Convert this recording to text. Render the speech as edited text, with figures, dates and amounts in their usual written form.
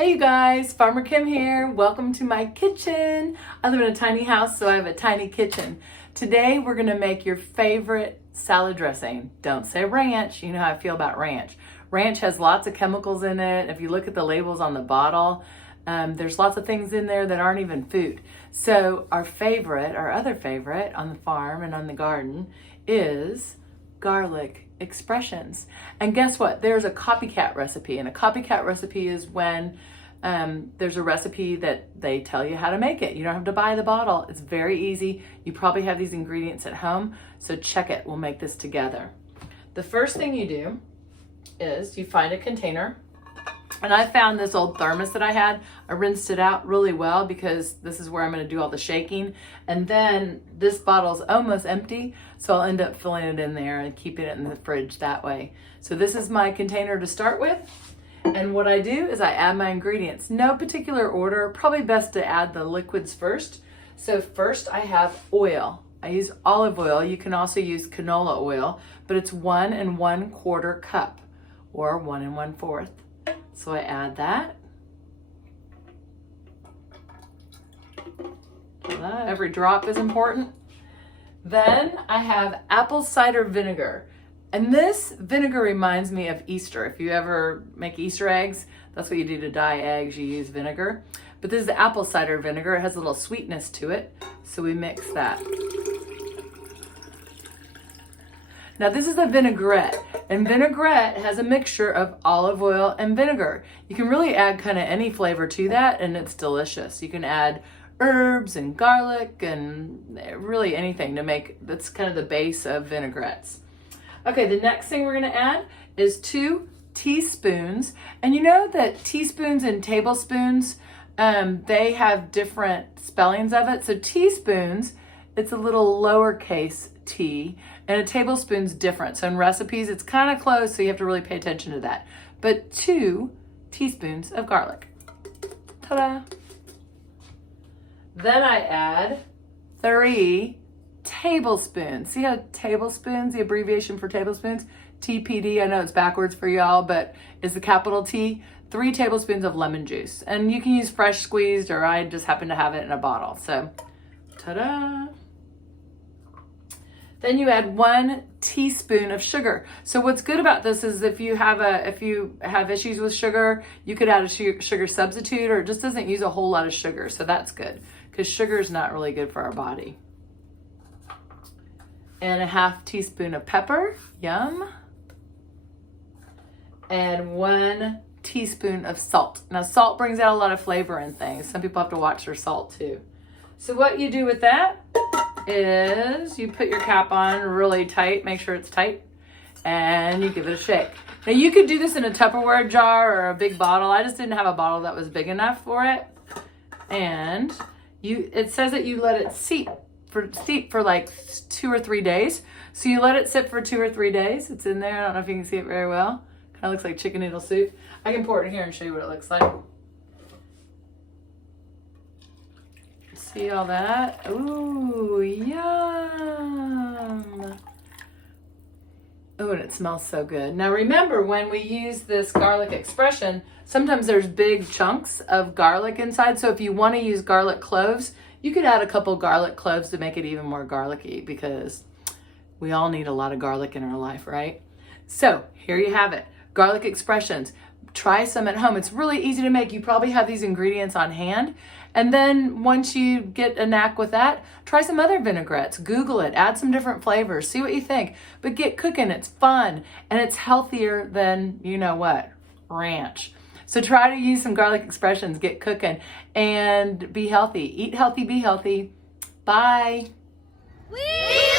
Hey you guys, Farmer Kim here. Welcome to my kitchen. I live in a tiny house, so I have a tiny kitchen. Today we're gonna make your favorite salad dressing. Don't say ranch, you know how I feel about ranch. Ranch has lots of chemicals in it. If you look at the labels on the bottle, there's lots of things in there that aren't even food. So our other favorite on the farm and on the garden is garlic expressions. And guess what? There's a copycat recipe, and a copycat recipe is when there's a recipe that they tell you how to make it. You don't have to buy the bottle. It's very easy. You probably have these ingredients at home, so check it. We'll make this together. The first thing you do is you find a container. And I found this old thermos that I had. I rinsed it out really well because this is where I'm going to do all the shaking. And then this bottle's almost empty, so I'll end up filling it in there and keeping it in the fridge that way. So this is my container to start with. And what I do is I add my ingredients. No particular order, probably best to add the liquids first. So first I have oil. I use olive oil. You can also use canola oil, but it's 1 1/4 cup or 1 1/4. So I add that. Every drop is important. Then I have apple cider vinegar. And this vinegar reminds me of Easter. If you ever make Easter eggs, that's what you do to dye eggs, you use vinegar. But this is the apple cider vinegar. It has a little sweetness to it. So we mix that. Now this is a vinaigrette, and vinaigrette has a mixture of olive oil and vinegar. You can really add kind of any flavor to that and it's delicious. You can add herbs and garlic and really anything to make, that's kind of the base of vinaigrettes. Okay, the next thing we're gonna add is 2 teaspoons. And you know that teaspoons and tablespoons, they have different spellings of it. So teaspoons, it's a little lowercase t, and a tablespoon's different. So in recipes, it's kind of close, so you have to really pay attention to that. But 2 teaspoons of garlic. Ta-da! Then I add 3 tablespoons. See how tablespoons, the abbreviation for tablespoons, TPD, I know it's backwards for y'all, but it's the capital T. 3 tablespoons of lemon juice. And you can use fresh squeezed, or I just happen to have it in a bottle. So, ta-da! Then you add 1 teaspoon of sugar. So what's good about this is if you have issues with sugar, you could add a sugar substitute, or it just doesn't use a whole lot of sugar. So that's good because sugar is not really good for our body. And a 1/2 teaspoon of pepper, yum. And 1 teaspoon of salt. Now salt brings out a lot of flavor in things. Some people have to watch their salt too. So what you do with that is you put your cap on really tight, make sure it's tight, and you give it a shake. Now you could do this in a Tupperware jar or a big bottle. I just didn't have a bottle that was big enough for it. And it says that you let it steep for like 2 or 3 days. So you let it sit for 2 or 3 days. It's in there. I don't know if you can see it very well. Kind of looks like chicken noodle soup. I can pour it in here and show you what it looks like. See all that? Ooh, yum. Oh, and it smells so good. Now remember, when we use this garlic expression, sometimes there's big chunks of garlic inside. So if you want to use garlic cloves, you could add a couple garlic cloves to make it even more garlicky, because we all need a lot of garlic in our life, right? So here you have it. Garlic expressions. Try some at home. It's really easy to make. You probably have these ingredients on hand. And then once you get a knack with that, try some other vinaigrettes. Google it. Add some different flavors. See what you think. But get cooking. It's fun. And it's healthier than, you know what, ranch. So try to use some garlic expressions. Get cooking. And be healthy. Eat healthy. Be healthy. Bye. Whee!